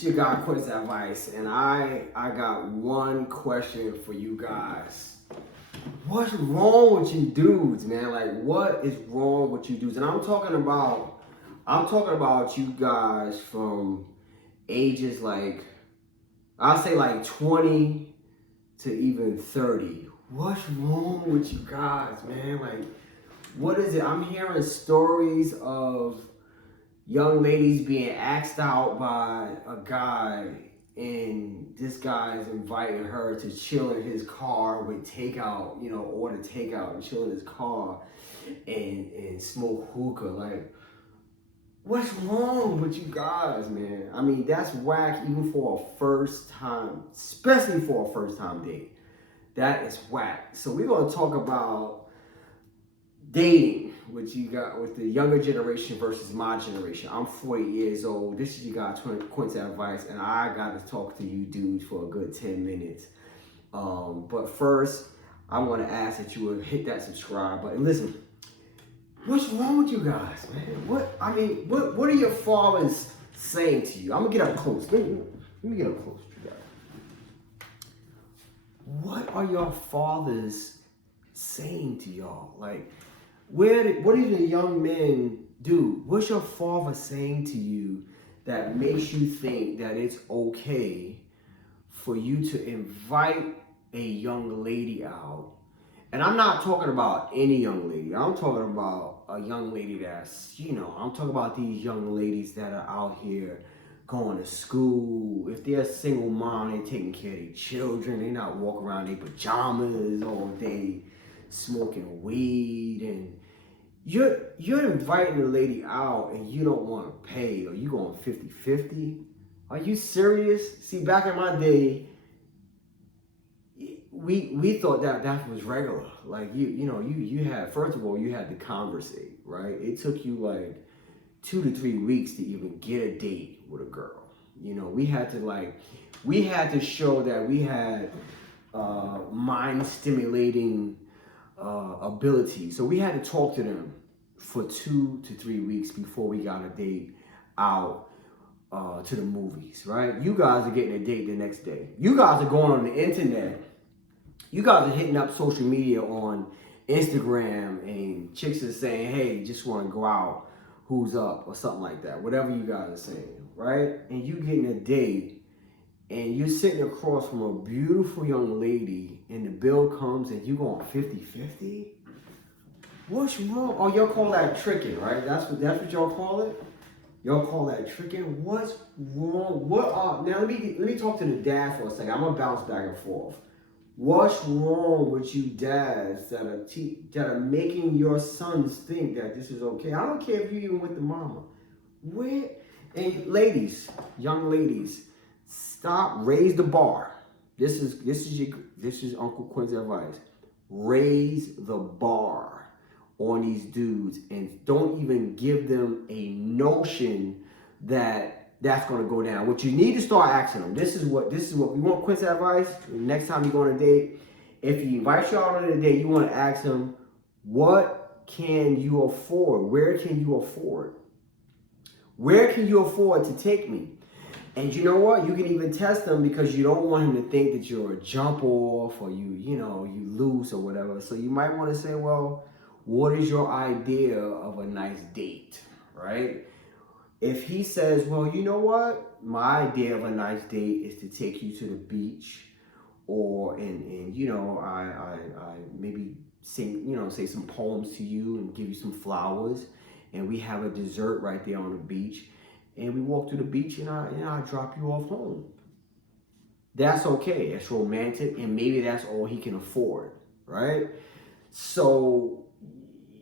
It's your guy Quince Advice, and I got one question for you guys. What's wrong with you dudes, man? Like, what is wrong with you dudes? And I'm talking about you guys from ages like I'll say like 20 to even 30. What's wrong with you guys, man? Like, what is it? I'm hearing stories of young ladies being asked out by a guy, and this guy is inviting her to chill in his car with takeout, order takeout and chill in his car and smoke hookah. Like, what's wrong with you guys, man? I mean, that's whack even for a first time, especially for a first time date. That is whack. So we're gonna talk about dating, what you got with the younger generation versus my generation. I'm 40 years old. This is your guy Quince Advice, and I got to talk to you dudes for a good 10 minutes. But first, I want to ask that you would hit that subscribe button. Listen, what's wrong with you guys, man? What are your fathers saying to you? I'm gonna get up close. Let me get up close, you guys. What are your fathers saying to y'all? Like, what do the young men do? What's your father saying to you that makes you think that it's okay for you to invite a young lady out? And I'm not talking about any young lady. I'm talking about a young lady that's, I'm talking about these young ladies that are out here going to school. If they're a single mom, they're taking care of their children. They're not walking around in their pajamas all day smoking weed, and you're inviting a lady out and you don't want to pay, or you going 50-50? Are you serious? See, back in my day, we thought that was regular. Like, you had, first of all, you had to conversate, right? It took you like 2 to 3 weeks to even get a date with a girl. We had to show that we had mind stimulating ability. So we had to talk to them for 2 to 3 weeks before we got a date out to the movies, right? You guys are getting a date the next day. You guys are going on the internet. You guys are hitting up social media on Instagram, and chicks are saying, hey, just want to go out, who's up, or something like that. Whatever you guys are saying, right? And you getting a date, and you're sitting across from a beautiful young lady, and the bill comes and you going 50-50? What's wrong? Oh, y'all call that tricking, right? That's what y'all call it? Y'all call that tricking? What's wrong? Now let me talk to the dad for a second. I'm gonna bounce back and forth. What's wrong with you dads that are making your sons think that this is okay? I don't care if you even with the mama. And ladies, young ladies, stop, raise the bar. This is Uncle Quince Advice. Raise the bar on these dudes, and don't even give them a notion that that's going to go down. What you need to start asking them, this is what we want. Quince Advice, next time you go on a date, if he invites you out on a date, you want to ask him, what can you afford? Where can you afford? Where can you afford to take me? And you know what? You can even test them, because you don't want him to think that you're a jump off, or you loose or whatever. So you might want to say, well, what is your idea of a nice date, right? If he says, well, you know what? My idea of a nice date is to take you to the beach, or I maybe sing, say some poems to you and give you some flowers, and we have a dessert right there on the beach, and we walk to the beach, and I drop you off home. That's okay. It's romantic, and maybe that's all he can afford, right? So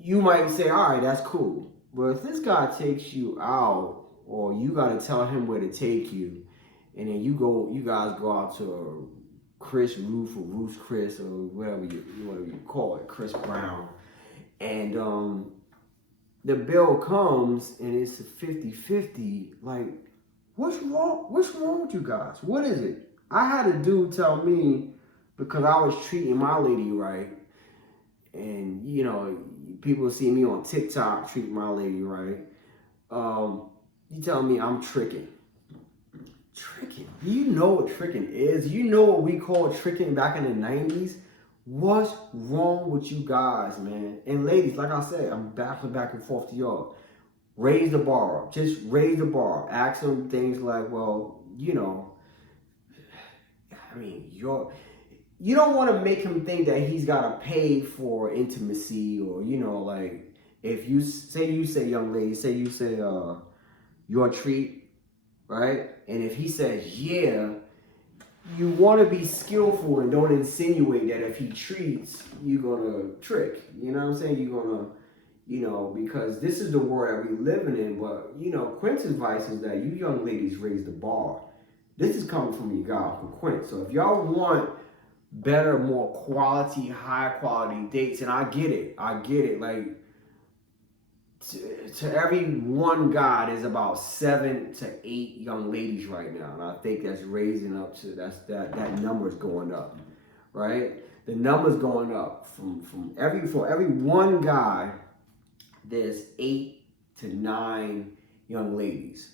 you might say, all right, that's cool. But if this guy takes you out, or you got to tell him where to take you, and then you guys go out to a Chris Roof or Roof Chris, or whatever you call it, Chris Brown, and the bill comes and it's a 50-50, like, what's wrong? What's wrong with you guys? What is it? I had a dude tell me, because I was treating my lady right, and people see me on TikTok treating my lady right. You tell me I'm tricking. Tricking. Do you know what tricking is? You know what we called tricking back in the 90s? What's wrong with you guys, man? And ladies, like I said, I'm back and forth to y'all. Raise the bar up. Just raise the bar. Ask them things like, well, I mean, you don't want to make him think that he's got to pay for intimacy, or like, if you say young lady, say your treat, right? And if he says yeah, you want to be skillful and don't insinuate that if he treats, you're gonna trick. You know what I'm saying? You're gonna, because this is the world that we're living in. But Quint's advice is that you young ladies raise the bar. This is coming from your guy, from Quint. So if y'all want better, more quality, high quality dates, and I get it. Like, to every one guy, there's about 7 to 8 young ladies right now, and I think that's raising up to that number is going up, right? The number's going up for every one guy, there's 8 to 9 young ladies.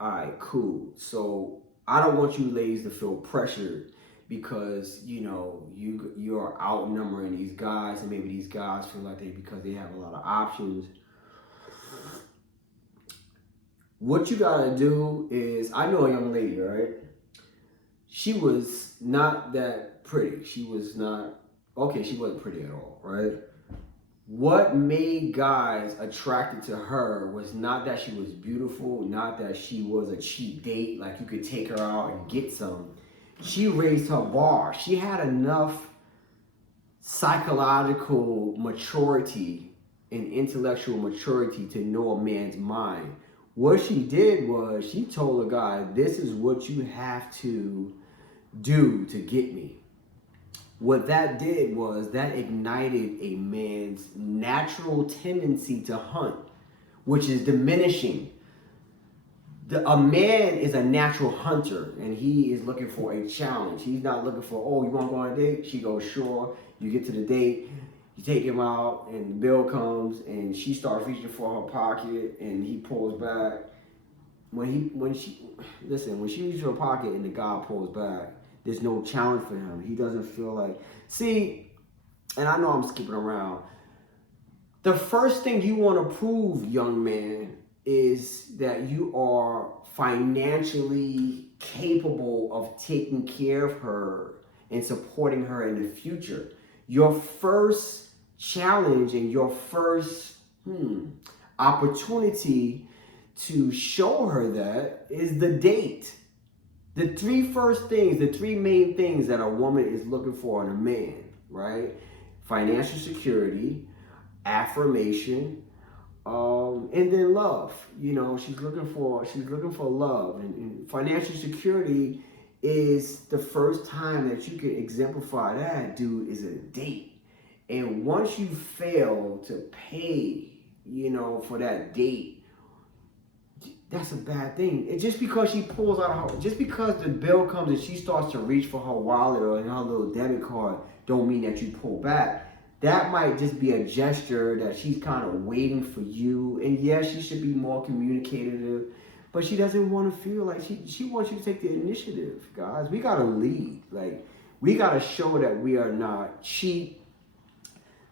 All right, cool. So I don't want you ladies to feel pressured because you're outnumbering these guys, and maybe these guys feel like because they have a lot of options. What you gotta do is, I know a young lady, right? She was not that pretty. She wasn't pretty at all, right? What made guys attracted to her was not that she was beautiful, not that she was a cheap date, like you could take her out and get some. She raised her bar. She had enough psychological maturity and intellectual maturity to know a man's mind. What she did was she told a guy, this is what you have to do to get me. What that did was that ignited a man's natural tendency to hunt, which is diminishing. A man is a natural hunter, and he is looking for a challenge. He's not looking for, oh, you want to go on a date? She goes, sure. You get to the date, you take him out, and the bill comes, and she starts reaching for her pocket, and he pulls back. When she reaches her pocket and the guy pulls back, there's no challenge for him. He doesn't feel like, see, and I know I'm skipping around. The first thing you want to prove, young man, is that you are financially capable of taking care of her and supporting her in the future. Your first challenge and your first opportunity to show her that is the date. The three main things that a woman is looking for in a man, right? Financial security, affirmation, and then love. She's looking for love, and financial security is the first time that you can exemplify that, dude, is a date. And once you fail to pay, for that date, that's a bad thing. And just because she pulls out just because the bill comes and she starts to reach for her wallet or her little debit card, don't mean that you pull back. That might just be a gesture that she's kind of waiting for you. And yes, she should be more communicative, but she doesn't want to feel like she wants you to take the initiative, guys. We got to lead. Like, we got to show that we are not cheap,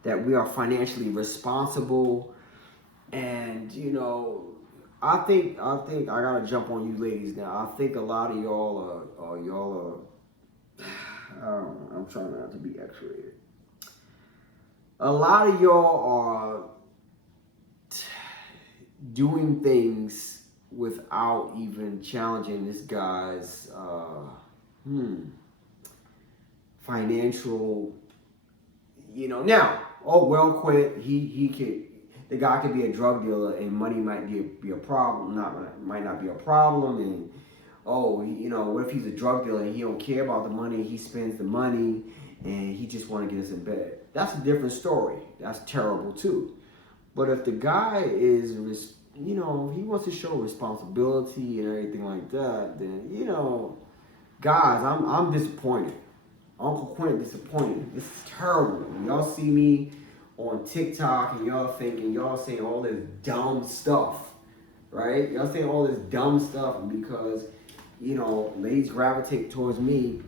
that we are financially responsible. And, I think I gotta jump on you ladies now. I think a lot of y'all are I'm trying not to be X-rated. A lot of y'all are doing things without even challenging this guy's financial, now, oh well, Quint, he could. The guy could be a drug dealer, and money might be a problem. Might not be a problem. And what if he's a drug dealer and he don't care about the money? He spends the money, and he just want to get us in bed. That's a different story. That's terrible too. But if the guy is, he wants to show responsibility and everything like that, then guys, I'm disappointed. Uncle Quint disappointed. This is terrible. When y'all see me on TikTok and y'all saying all this dumb stuff, right? Y'all saying all this dumb stuff because ladies gravitate towards me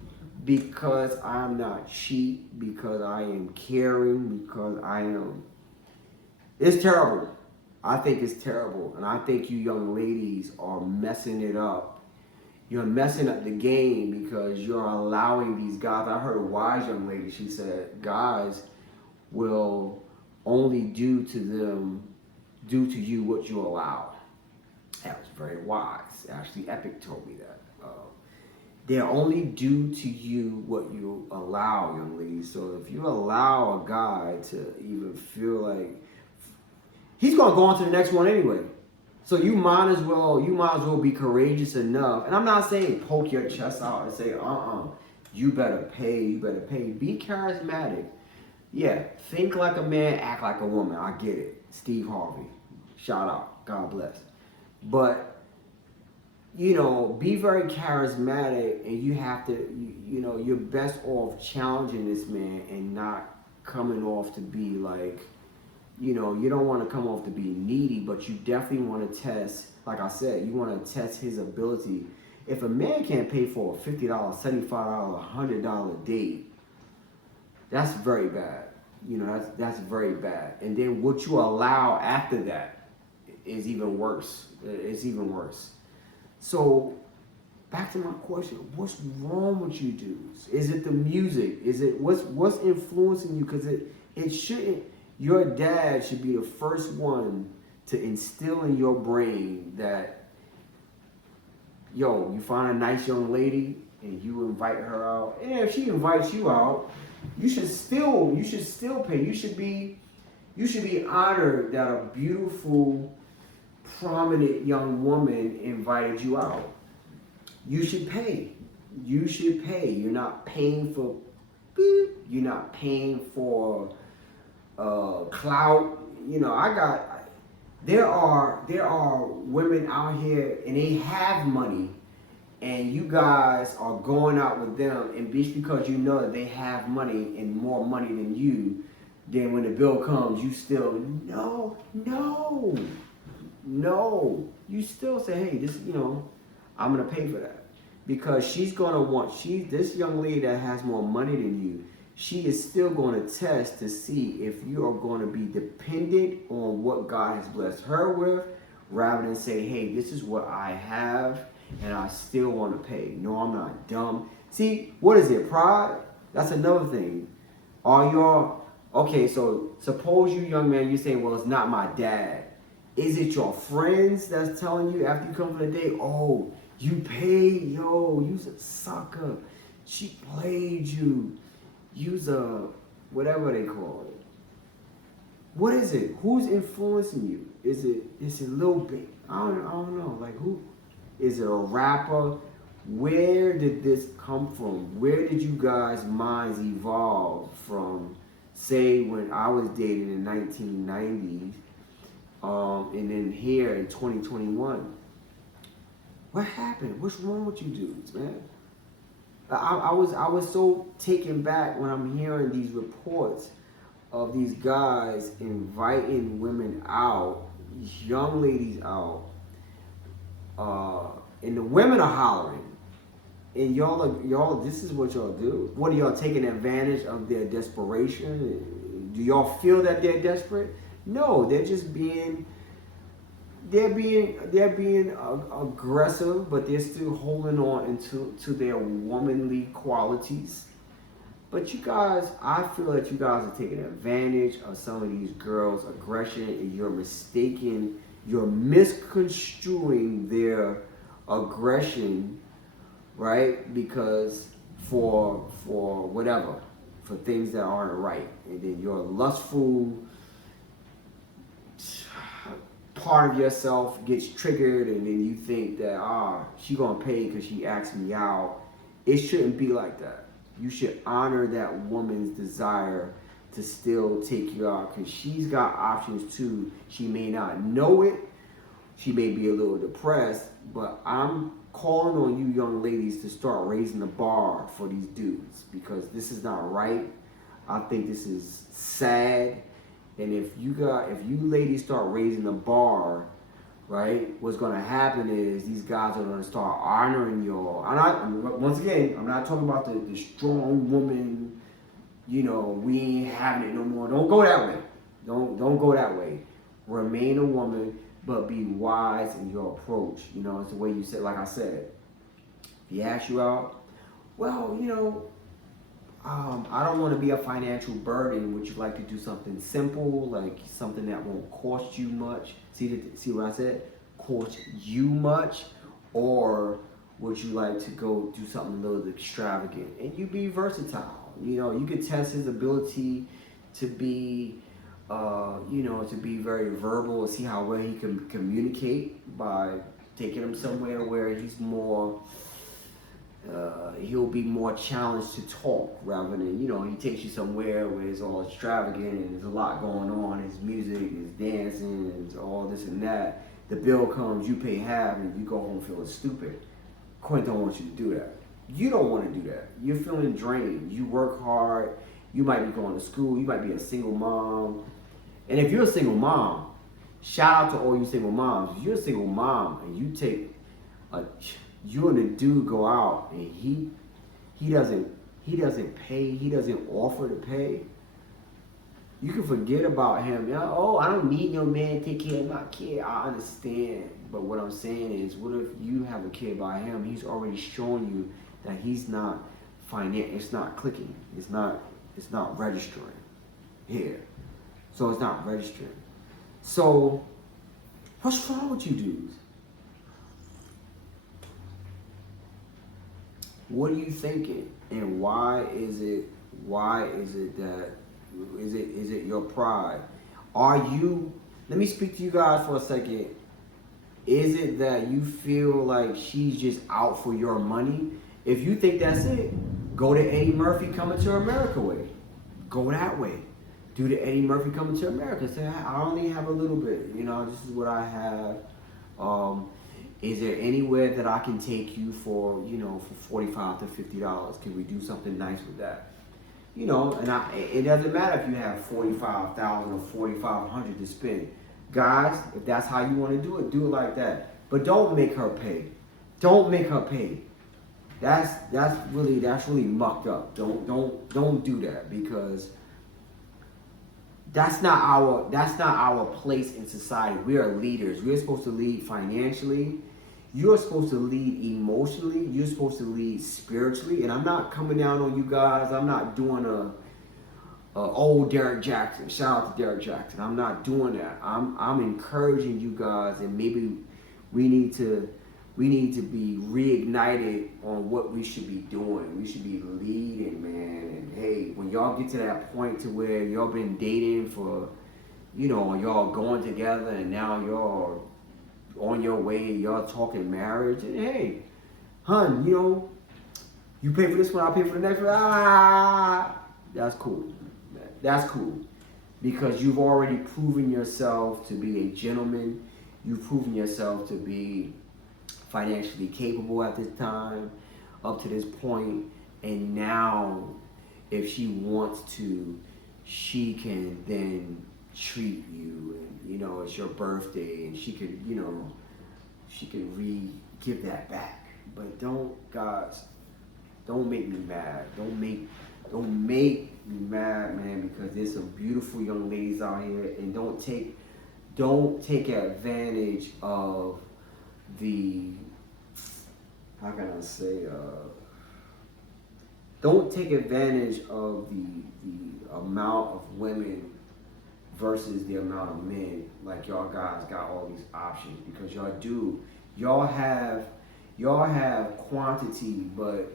because I'm not cheap, because I am caring, because I am. It's terrible. I think it's terrible. And I think you young ladies are messing it up. You're messing up the game because you're allowing these guys. I heard a wise young lady, she said, guys will only do to you what you allow. That was very wise. Actually, Epic told me that. They'll only do to you what you allow, young ladies. So if you allow a guy to even feel like he's gonna go on to the next one anyway. So you might as well be courageous enough. And I'm not saying poke your chest out and say, you better pay. Be charismatic. Yeah, think like a man, act like a woman. I get it. Steve Harvey. Shout out. God bless. But be very charismatic, and you have to, you're best off challenging this man and not coming off to be like, you don't want to come off to be needy, but you definitely want to test, like I said, you want to test his ability. If a man can't pay for a $50, $75, $100 date, that's very bad. That's very bad. And then what you allow after that is even worse. It's even worse. So, back to my question: what's wrong with you dudes? Is it the music? Is it what's influencing you? Because it shouldn't. Your dad should be the first one to instill in your brain that, you find a nice young lady and you invite her out, and if she invites you out, you should still pay. You should be honored that a beautiful, prominent young woman invited you out. You should pay. You're not paying for you're not paying for clout. There are women out here and they have money, and you guys are going out with them, and just because you know that they have money and more money than you, then when the bill comes, you still no. You still say, hey, this, I'm gonna pay for that, because she's gonna want this young lady that has more money than you. She is still going to test to see if you are going to be dependent on what God has blessed her with, rather than say, hey, this is what I have and I still want to pay. No, I'm not dumb. See, what is it? Pride? That's another thing. Are y'all, okay, so suppose you young man, you're saying, well, it's not my dad. Is it your friends that's telling you after you come for the day, oh, you paid, you's a sucker. She played you. Use whatever they call it. What is it? Who's influencing you? Is it Lil Baby? I don't know. Like, who? Is it a rapper? Where did this come from? Where did you guys' minds evolve from? Say when I was dating in 1990s, and then here in 2021. What happened? What's wrong with you dudes, man? I was so taken back when I'm hearing these reports of these guys inviting women out, young ladies out, and the women are hollering, and y'all. This is what y'all do. What are y'all taking advantage of their desperation? Do y'all feel that they're desperate? No, they're just being. They're being aggressive, but they're still holding on to their womanly qualities. But you guys, I feel that you guys are taking advantage of some of these girls' aggression, and you're misconstruing their aggression, right? Because for whatever, for things that aren't right, and then you're lustful. Part of yourself gets triggered, and then you think that she gonna pay because she asked me out. It shouldn't be like that. You should honor that woman's desire to still take you out, because she's got options too. She may not know it. She may be a little depressed, but I'm calling on you young ladies to start raising the bar for these dudes, because this is not right. I think this is sad. And if you ladies start raising the bar, right? What's gonna happen is these guys are gonna start honoring y'all. Once again, I'm not talking about the strong woman, you know, we ain't having it no more. Don't go that way. Don't go that way. Remain a woman, but be wise in your approach. You know, it's the way you said, like I said, if he asks you out, well, you know, I don't want to be a financial burden. Would you like to do something simple, like something that won't cost you much? See what I said? Cost you much, or would you like to go do something a little extravagant? And you be versatile. You know, you could test his ability to be, you know, to be very verbal and see how well he can communicate by taking him somewhere where he's more. He'll be more challenged to talk rather than, you know, he takes you somewhere where it's all extravagant and there's a lot going on. His music, his dancing, and all this and that. The bill comes, you pay half, and you go home feeling stupid. Quinn don't want you to do that. You don't want to do that. You're feeling drained. You work hard. You might be going to school. You might be a single mom. And if you're a single mom, shout out to all you single moms. If you're a single mom and you take you and the dude go out and he doesn't pay, he doesn't offer to pay, you can forget about him. You know, oh, I don't need no man to take care of my kid. I understand. But what I'm saying is, what if you have a kid by him? He's already showing you that he's not it's not clicking. It's not registering here. So it's not registering. So what's wrong with you dudes? What are you thinking? And why is it that is it your pride? Let me speak to you guys for a second. Is it that you feel like she's just out for your money? If you think that's it, go to Eddie Murphy Coming to America way. Go that way. Do the Eddie Murphy Coming to America. Say, I only have a little bit. You know, this is what I have. Is there anywhere that I can take you for, you know, for $45 to $50? Can we do something nice with that? You know, and it doesn't matter if you have $45,000 or $4,500 to spend. Guys, if that's how you want to do it like that. But don't make her pay. Don't make her pay. That's really mucked up. Don't do that, because that's not our place in society. We are leaders. We're supposed to lead financially. You're supposed to lead emotionally. You're supposed to lead spiritually. And I'm not coming down on you guys. I'm not doing a old Derek Jackson. Shout out to Derek Jackson. I'm not doing that. I'm encouraging you guys, and maybe we need to be reignited on what we should be doing. We should be leading, man. And hey, when y'all get to that point to where y'all been dating for, you know, y'all going together and now y'all on your way, y'all talking marriage, and hey, hun, you know, you pay for this one, I'll pay for the next one. That's cool. That's cool. Because you've already proven yourself to be a gentleman. You've proven yourself to be financially capable at this time, up to this point, and now if she wants to, she can then treat you, and you know, it's your birthday, and she can, you know, give that back. But don't make me mad. Don't make me mad, man, because there's some beautiful young ladies out here, and don't take advantage of the, how can I say, don't take advantage of the amount of women versus the amount of men. Like, y'all guys got all these options, because y'all have quantity, but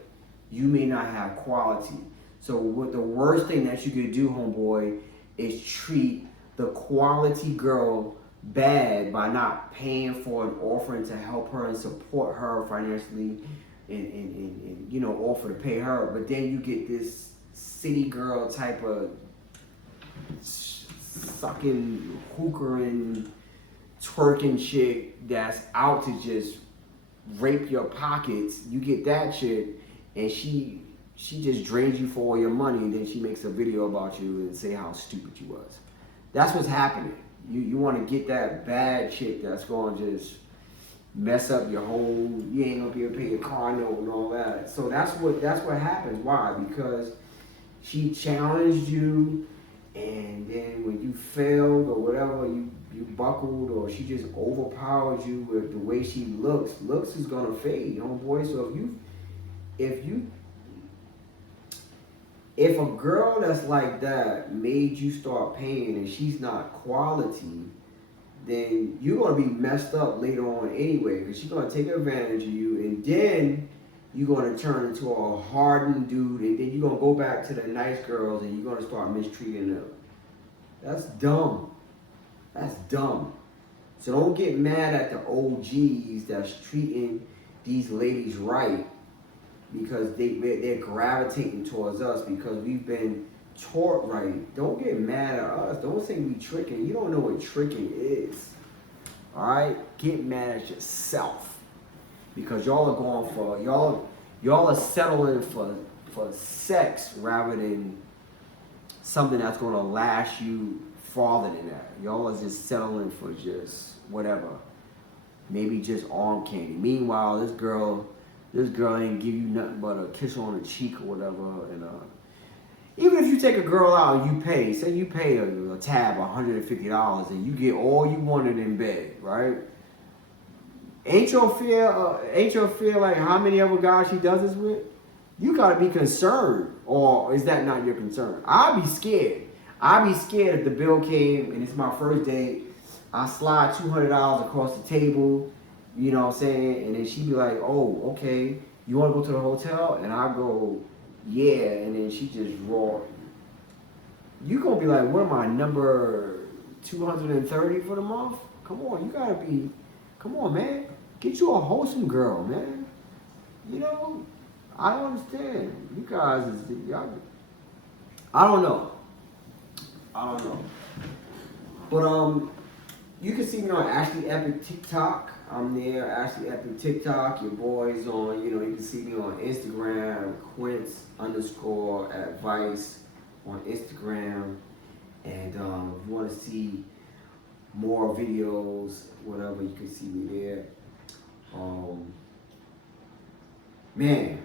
you may not have quality. So what the worst thing that you could do, homeboy, is treat the quality girl bad by not paying for an offering to help her and support her financially, and you know, offer to pay her. But then you get this city girl type of sucking, hookering, twerking chick that's out to just rape your pockets. You get that chick, and she just drains you for all your money, and then she makes a video about you and say how stupid you was. That's what's happening. You want to get that bad chick that's going to just mess up your whole. You ain't gonna be able to pay your car note and all that. So that's what happens. Why? Because she challenged you, and then when you failed or whatever, you buckled, or she just overpowered you with the way she looks. Looks is gonna fade, homeboy. So if a girl that's like that made you start paying and she's not quality, then you're gonna be messed up later on anyway, because she's gonna take advantage of you, and then you're gonna turn into a hardened dude, and then you're gonna go back to the nice girls and you're gonna start mistreating them. That's dumb. That's dumb. So don't get mad at the OGs that's treating these ladies right, because they're gravitating towards us because we've been taught right. Don't get mad at us. Don't say we tricking. You don't know what tricking is. All right? Get mad at yourself, because y'all are going for y'all are settling for sex rather than something that's going to last you farther than that. Y'all are just settling for just whatever. Maybe just arm candy. Meanwhile, this girl ain't give you nothing but a kiss on the cheek or whatever. And even if you take a girl out and you pay, say you pay a tab $150 and you get all you wanted in bed, right? Ain't your fear like how many other guys she does this with? You gotta be concerned, or is that not your concern? I'd be scared. I'd be scared if the bill came and it's my first date. I slide $200 across the table, you know what I'm saying? And then she'd be like, oh, okay, you wanna go to the hotel? And I go, yeah, and then she just raw. You gonna be like, what am I, number 230 for the month? Come on, come on, man. Get you a wholesome girl, man. You know, I don't understand. You guys y'all, I don't know. But you can see me on Ashley Epic TikTok. I'm there, Ashley Epic TikTok. Your boy's on, you can see me on Instagram, Quince_advice on Instagram. And if you want to see more videos, whatever, you can see me there. Man,